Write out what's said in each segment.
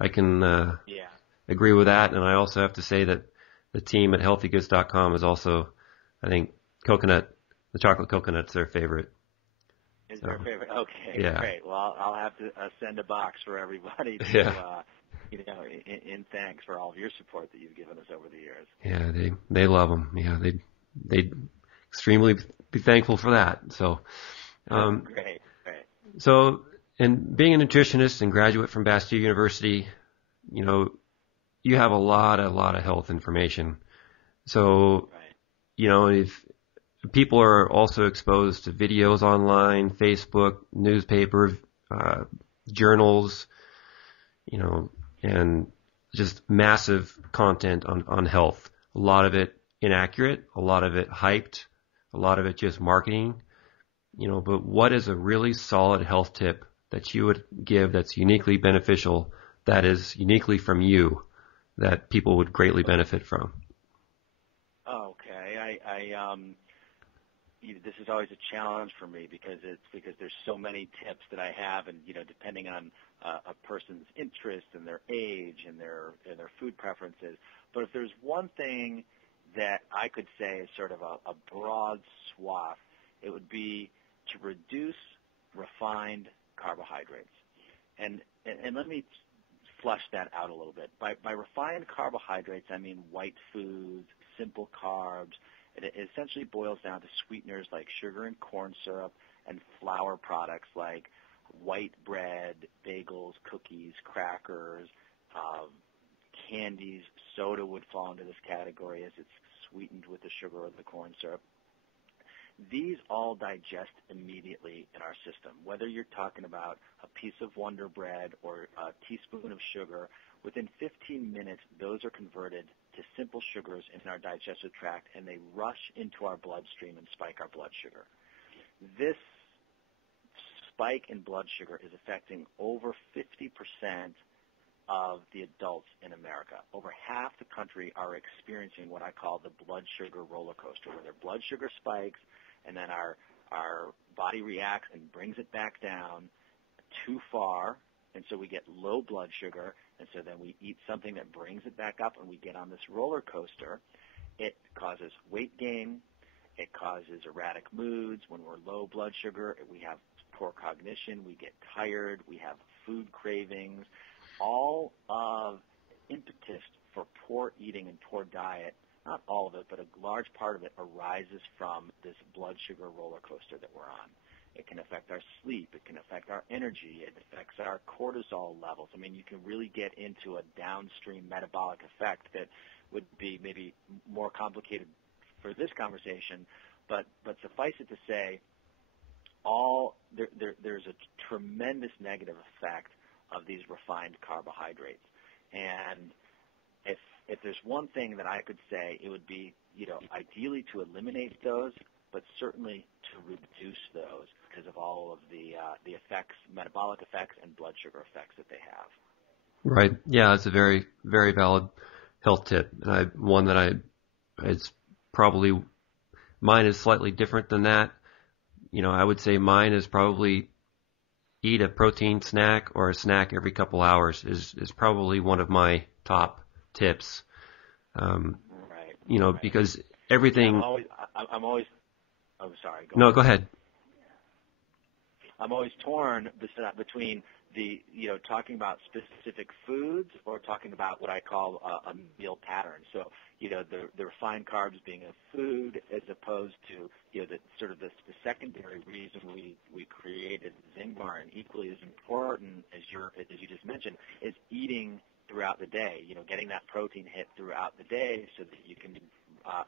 I can Yeah. agree with that. And I also have to say that the team at healthygoods.com is also, I think, coconut, the chocolate coconut's their favorite. Is their So, favorite? Okay, yeah, great. Well, I'll have to send a box for everybody to, yeah, in thanks for all of your support that you've given us over the years. yeah, they love them. Yeah, they extremely be thankful for that. So, um, Great, great. so, and being a nutritionist and graduate from Bastyr University, you know, you have a lot of health information. So, Right. if people are also exposed to videos online, Facebook, newspaper, uh, journals, you know, and just massive content on health. A lot of it inaccurate, a lot of it hyped, a lot of it just marketing, but what is a really solid health tip that you would give that's uniquely beneficial, that is uniquely from you, that people would greatly benefit from? Okay. This is always a challenge for me because there's so many tips that I have, and depending on a person's interest and their age and their food preferences. But if there's one thing that I could say is sort of a broad swath, it would be to reduce refined carbohydrates. And let me flush that out a little bit. By refined carbohydrates, I mean white foods, simple carbs. It essentially boils down to sweeteners like sugar and corn syrup and flour products like white bread, bagels, cookies, crackers, um, candies. Soda would fall into this category as it's sweetened with the sugar or the corn syrup. These all digest immediately in our system. Whether you're talking about a piece of Wonder Bread or a teaspoon of sugar, within 15 minutes, those are converted to simple sugars in our digestive tract, and they rush into our bloodstream and spike our blood sugar. This spike in blood sugar is affecting over 50% of the adults in America. Over half the country are experiencing what I call the blood sugar roller coaster, where their blood sugar spikes and then our body reacts and brings it back down too far, and so we get low blood sugar, and so then we eat something that brings it back up, and we get on this roller coaster. It causes weight gain. It causes erratic moods. When we're low blood sugar, we have poor cognition. We get tired. We have food cravings. All of impetus for poor eating and poor diet, not all of it, but a large part of it arises from this blood sugar roller coaster that we're on. It can affect our sleep. It can affect our energy. It affects our cortisol levels. I mean, you can really get into a downstream metabolic effect that would be maybe more complicated for this conversation, but suffice it to say, there's a tremendous negative effect of these refined carbohydrates. And if there's one thing that I could say, it would be, ideally to eliminate those, but certainly to reduce those because of all of the effects, metabolic effects, and blood sugar effects that they have. Right. Yeah, it's a very, very valid health tip. One that it's probably, mine is slightly different than that. I would say mine is probably eat a protein snack or a snack every couple hours is probably one of my top tips. Um, Right, right. because Yeah, everything. I'm always. Oh, sorry. Go No, on. go ahead. I'm always torn between talking about specific foods or talking about what I call a meal pattern. So, the refined carbs being a food as opposed to, the sort of the secondary reason we created Zing Bar, and equally as important as you just mentioned, is eating throughout the day, getting that protein hit throughout the day so that you can,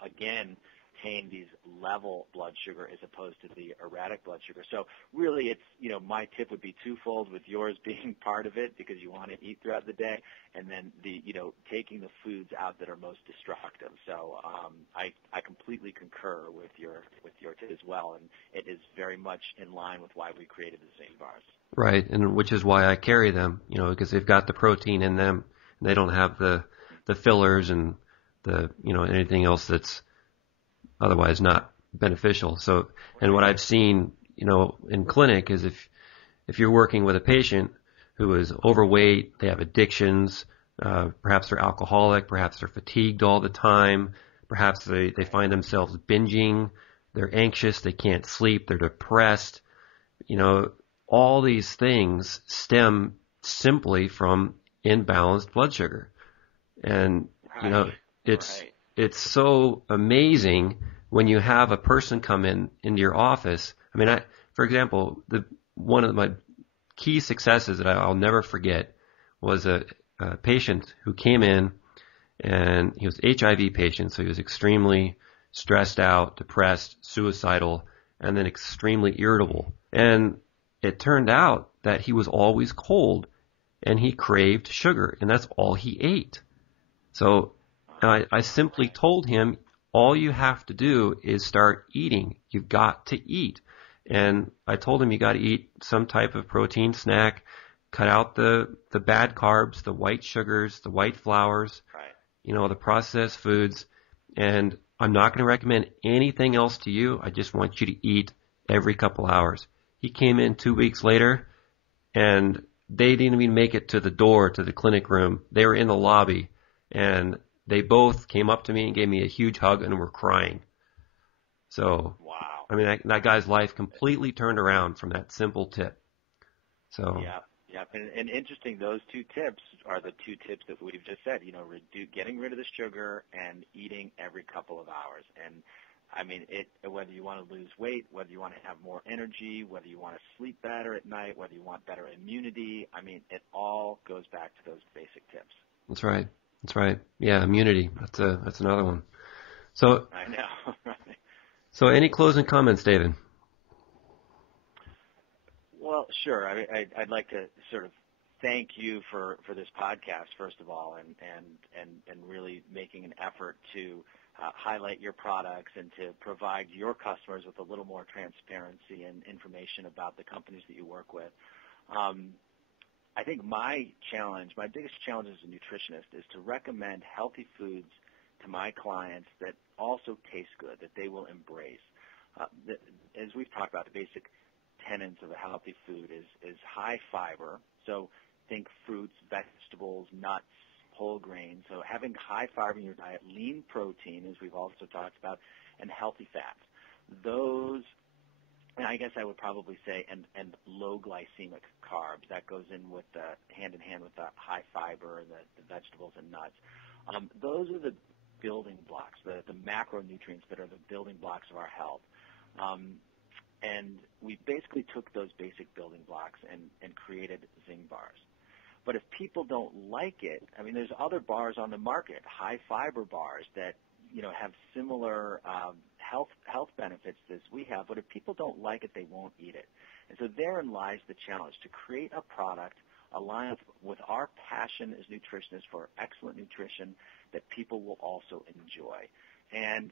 again, maintain these level blood sugar as opposed to the erratic blood sugar. So really it's, my tip would be twofold, with yours being part of it because you want to eat throughout the day, and then taking the foods out that are most destructive. So I completely concur with your tip as well, and it is very much in line with why we created the Zing bars. Right, and which is why I carry them, because they've got the protein in them, and they don't have the fillers and the, anything else that's otherwise not beneficial. So, and what I've seen, in clinic is if you're working with a patient who is overweight, they have addictions, perhaps they're alcoholic, perhaps they're fatigued all the time, perhaps they find themselves binging, they're anxious, they can't sleep, they're depressed. All these things stem simply from imbalanced blood sugar. And, Right. it's, Right. it's so amazing when you have a person come into your office. I mean, for example, one of my key successes that I'll never forget was a patient who came in, and he was HIV patient, so he was extremely stressed out, depressed, suicidal, and then extremely irritable. And it turned out that he was always cold, and he craved sugar, and that's all he ate. So I simply told him, all you have to do is start eating. You've got to eat. And I told him you got to eat some type of protein snack, cut out the bad carbs, the white sugars, the white flours, Right. the processed foods. And I'm not going to recommend anything else to you. I just want you to eat every couple hours. He came in 2 weeks later, and they didn't even make it to the door to the clinic room. They were in the lobby, and they both came up to me and gave me a huge hug and were crying. So, Wow. I mean, that guy's life completely turned around from that simple tip. So, Yeah. Yeah. And interesting, those two tips are the two tips that we've just said, getting rid of the sugar and eating every couple of hours. And I mean, whether you want to lose weight, whether you want to have more energy, whether you want to sleep better at night, whether you want better immunity, I mean, it all goes back to those basic tips. that's right. That's right. Yeah, immunity. That's another one. So, I know. so any closing comments, David? Well, sure. I'd like to sort of thank you for this podcast, first of all, and really making an effort to highlight your products and to provide your customers with a little more transparency and information about the companies that you work with. I think my biggest challenge as a nutritionist is to recommend healthy foods to my clients that also taste good, that they will embrace. As we've talked about, the basic tenets of a healthy food is high fiber. So think fruits, vegetables, nuts, whole grains. So having high fiber in your diet, lean protein, as we've also talked about, and healthy fats. Those, and I guess I would probably say, and low glycemic carbs. That goes in with hand in hand with the high fiber, the vegetables and nuts. Those are the building blocks, the macronutrients that are the building blocks of our health. And we basically took those basic building blocks and created Zing bars. But if people don't like it, I mean, there's other bars on the market, high fiber bars that have similar health benefits as we have. But if people don't like it, they won't eat it. And so therein lies the challenge, to create a product aligned with our passion as nutritionists for excellent nutrition that people will also enjoy. And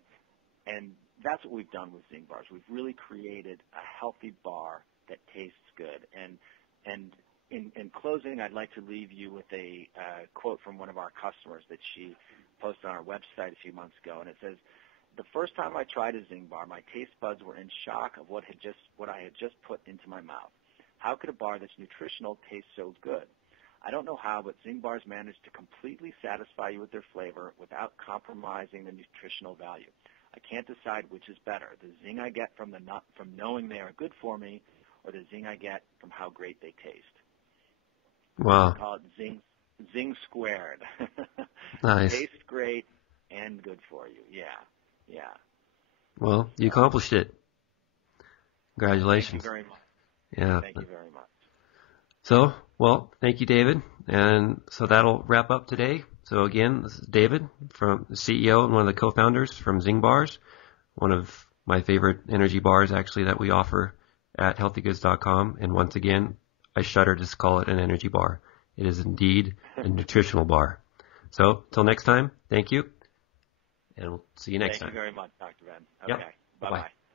that's what we've done with Zing bars. We've really created a healthy bar that tastes good. And in closing, I'd like to leave you with a quote from one of our customers that she posted on our website a few months ago, and it says, "The first time I tried a Zing bar, my taste buds were in shock of what I had just put into my mouth. How could a bar that's nutritional taste so good? I don't know how, but Zing bars manage to completely satisfy you with their flavor without compromising the nutritional value. I can't decide which is better, the Zing I get from knowing they are good for me, or the Zing I get from how great they taste." Wow. We call it Zing squared. Nice. Tastes great and good for you. Yeah. Well, you accomplished it. Congratulations. Thank you very much. Yeah. Thank you very much. So, well, thank you, David. And so that'll wrap up today. So again, this is David, from the CEO and one of the co-founders from Zing Bars, one of my favorite energy bars actually that we offer at healthygoods.com. And once again, I shudder to call it an energy bar. It is indeed a nutritional bar. So, till next time, thank you, and we'll see you next time. Thank you very much, Dr. Ben. Yep. Okay. Bye-bye. Bye-bye.